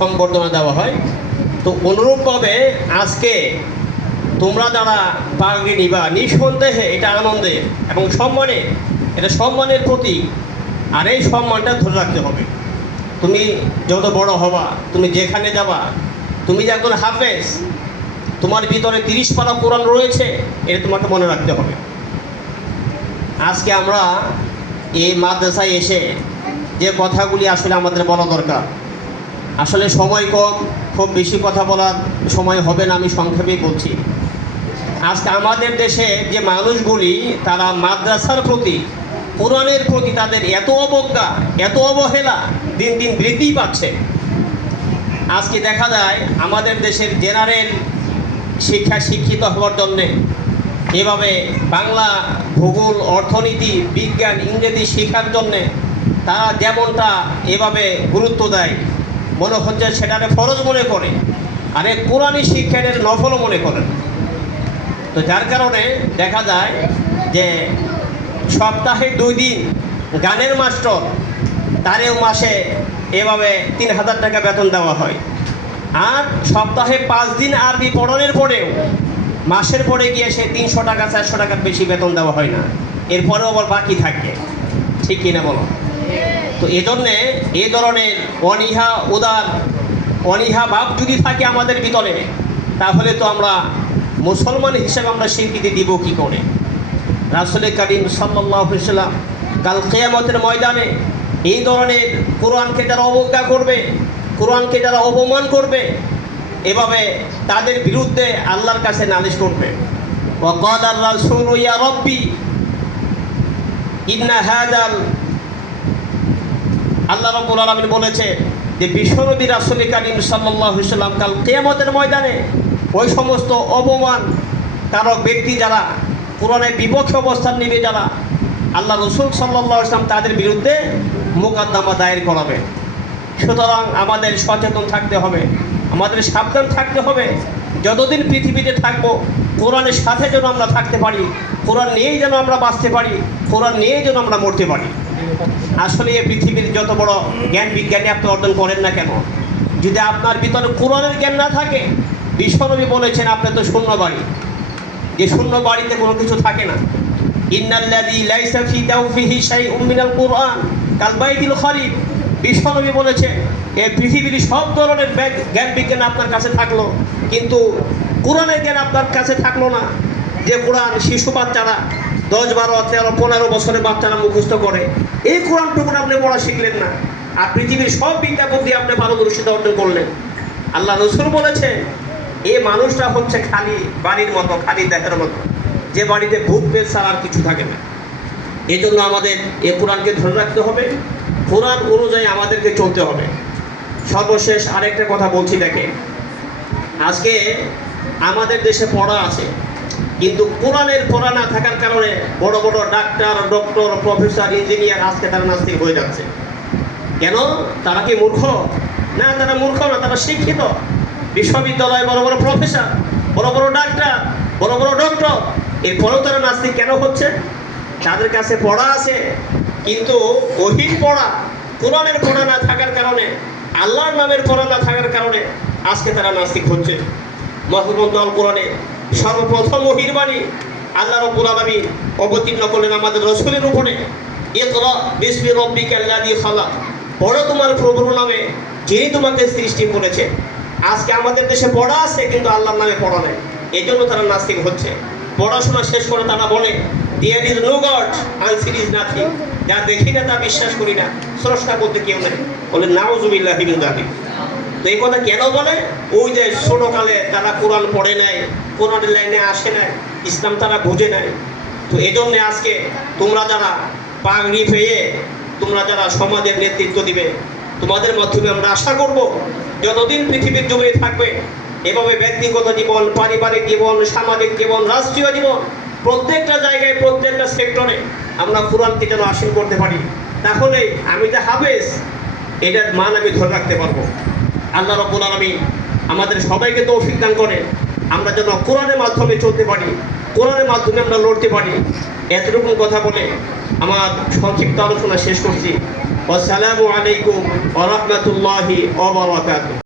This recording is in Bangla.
সংবর্ধনা দেওয়া হয়। তো অনুরূপভাবে আজকে তোমরা যারা পাগড়ি নিবা নিঃসন্দেহে এটা আনন্দে এবং সম্মানের এটা সম্মানের প্রতীক, আর এই সম্মানটা ধরে রাখতে হবে। তুমি যত বড় হবা, তুমি যেখানে যাবা, তুমি যে একজন হাফেজ, তোমার ভিতরে তিরিশ পারা কোরআন রয়েছে, এটা তোমাকে মনে রাখতে হবে। আজকে আমরা এই মাদ্রাসায় এসে যে কথাগুলি আসলে আমাদের বলা দরকার আসলে সময় কম, খুব বেশি কথা বলার সময় হবে না, আমি সংক্ষেপেই বলছি। আজকে আমাদের দেশে যে মানুষগুলি, তারা মাদ্রাসার প্রতি, কোরআনের প্রতি তাদের এত অবজ্ঞা, এত অবহেলা দিন দিন বৃদ্ধি পাচ্ছে। আজকে দেখা যায়, আমাদের দেশের জেনারেল শিক্ষা শিক্ষিত হওয়ার জন্যে, এভাবে বাংলা ভূগোল, অর্থনীতি, বিজ্ঞান, ইংরেজি শেখার জন্যে, তারা যেমনটা এভাবে গুরুত্ব দেয় মনে হচ্ছে সেটারে ফরজ মনে করে, আরে কোরআনী শিক্ষাটার নফলও মনে করেন তো যার কারণে দেখা যায় যে সপ্তাহে দুই দিন গানের মাস্টার, তারেও মাসে এভাবে তিন হাজার টাকা বেতন দেওয়া হয়। আর সপ্তাহে পাঁচ দিন আরবি পড়ানোর পরেও মাসের পরে গিয়ে সে তিনশো টাকা, চারশো টাকার বেশি বেতন দেওয়া হয় না। এরপরেও আবার বাকি থাকে। ঠিক কিনা বলো? তো এজন্যে এ ধরনের অনীহা উদার অনীহা ভাব যদি থাকে আমাদের ভিতরে তাহলে তো আমরা মুসলমান হিসেবে আমরা স্বীকৃতি দিব কি করে রাসুল করিম সাল্লাম কাল কেয়ামতের ময়দানে এই ধরনের কোরআনকে যারা অবজ্ঞা করবে কোরআনকে যারা অপমান করবে এভাবে তাদের বিরুদ্ধে আল্লাহর কাছে নালিশ করবে وقال الرسول يا ربي إن هذا আল্লাহ রব্বুল আলমিন বলেছে যে বিশ্বনবী রাসুল করিম সাল্লাহ সাল্লাম কাল কেয়ামতের ময়দানে ওই সমস্ত অপমান কারক ব্যক্তি যারা কোরআনের বিপক্ষে অবস্থান নেবে যারা আল্লাহ রসুল সাল্লাহ ইসলাম তাদের বিরুদ্ধে মোকদ্দমা দায়ের করাবে। সুতরাং আমাদের সচেতন থাকতে হবে, আমাদের সাবধান থাকতে হবে। যতদিন পৃথিবীতে থাকব, কোরআনের সাথে যেন আমরা থাকতে পারি, কোরআন নিয়েই যেন আমরা বাঁচতে পারি, কোরআন নিয়েই যেন আমরা মরতে পারি। আসলে এই পৃথিবীর যত বড় জ্ঞান বিজ্ঞানী আপনি অর্জন করেন না কেন? যদি আপনার ভিতরে কোরআনের জ্ঞান না থাকে বিশ্বনবী বলেছেন, আপনি তো শূন্য বাড়ি। যে শূন্য বাড়িতে কোনো কিছু থাকে না। বিশ্বনবী বলেছেন এই পৃথিবীর সব ধরনের জ্ঞান বিজ্ঞান আপনার কাছে থাকল, কিন্তু কোরআনের জ্ঞান আপনার কাছে থাকল না। যে কোরআন শিশু বাচ্চারা দশ বারো তেরো পনেরো বছরের বাচ্চারা মুখস্থ করে। এই কোরআনটুকুন আপনি পড়া শিখলেন না। আর পৃথিবীর সব বিদ্যা বুদ্ধি আপনি পারদর্শিতা অর্জন করলেন। আল্লাহ রসুল বলেছে এ মানুষটা হচ্ছে খালি বাড়ির মতো, খালি দেহের মতো। যে বাড়িতে ভূত পেট ছাড়া আর কিছু থাকে না। এই জন্য আমাদের এ কোরআনকে ধরে রাখতে হবে। কোরআন অনুযায়ী আমাদেরকে চলতে হবে। সর্বশেষ আরেকটা কথা বলছি দেখে আজকে আমাদের দেশে পড়া আছে কিন্তু কোরআনের পড়া না থাকার কারণে বড় বড় ডাক্তার, ডক্টর, প্রফেসর, ইঞ্জিনিয়ার আজকে তারা নাস্তিক হয়ে যাচ্ছে। কেন? তারা কি মূর্খ? না, তারা মূর্খ না, তারা শিক্ষিত। বিশ্ববিদ্যালয়ে বড় বড় প্রফেসর, বড় বড় ডাক্তার, বড় বড় ডক্টর, এরপরেও তারা নাস্তিক কেন হচ্ছে? তাদের কাছে পড়া আছে, কিন্তু ওহির পড়া, কোরআনের পড়া না থাকার কারণে, আল্লাহর নামের পড়া না থাকার কারণে আজকে তারা নাস্তিক হচ্ছে। মহম্মদ আল কোরআনে সর্বপ্রথম ওহির বাণী আল্লাহ রব্বুল আলমী অবতীর্ণ করলেন আমাদের রসুলের উপরে। পড়ো তোমার প্রভুর নামে, যিনি তোমাকে সৃষ্টি করেছে। আজকে আমাদের দেশে পড়া আছে, কিন্তু আল্লাহর নামে পড়া নেই। এই জন্য তারা নাস্তিক হচ্ছে। পড়াশোনা শেষ করে তারা বলে there is no God answer is nothing যা দেখি না তা বিশ্বাস করি না। স্রষ্টা বলতে কেউ নেই। বলে, নাউজুবিল্লাহ যালিক। তো এই কথা কেন বলে? ওই যে ছোটকালে তারা কোরআন পড়ে নেয় কোরআনের লাইনে আসে নাই, ইসলাম তারা বুঝে নেয় তো এই জন্যে আজকে তোমরা যারা পাগড়ি পেয়ে তোমরা যারা সমাজের নেতৃত্ব দিবে, তোমাদের মাধ্যমে আমরা আশা করব যতদিন পৃথিবীর জমে থাকবে, এভাবে ব্যক্তিগত জীবন, পারিবারিক জীবন, সামাজিক জীবন, রাষ্ট্রীয় জীবন, প্রত্যেকটা জায়গায়, প্রত্যেকটা সেক্টরে আমরা কোরআনকে যেন আসীন করতে পারি। তাহলে আমি যে হাফেজ, এটার মান আমি ধরে রাখতে পারব। আল্লাহ রব্বুল আলমী আমাদের সবাইকে তৌফিক দান করে আমরা যেন কোরআনের মাধ্যমে চলতে পারি, কোরআনের মাধ্যমে আমরা লড়তে পারি। এতটুকু কথা বলে আমার সংক্ষিপ্ত আলোচনা শেষ করছি। আসসালামু আলাইকুম ওয়া রহমতুল্লাহি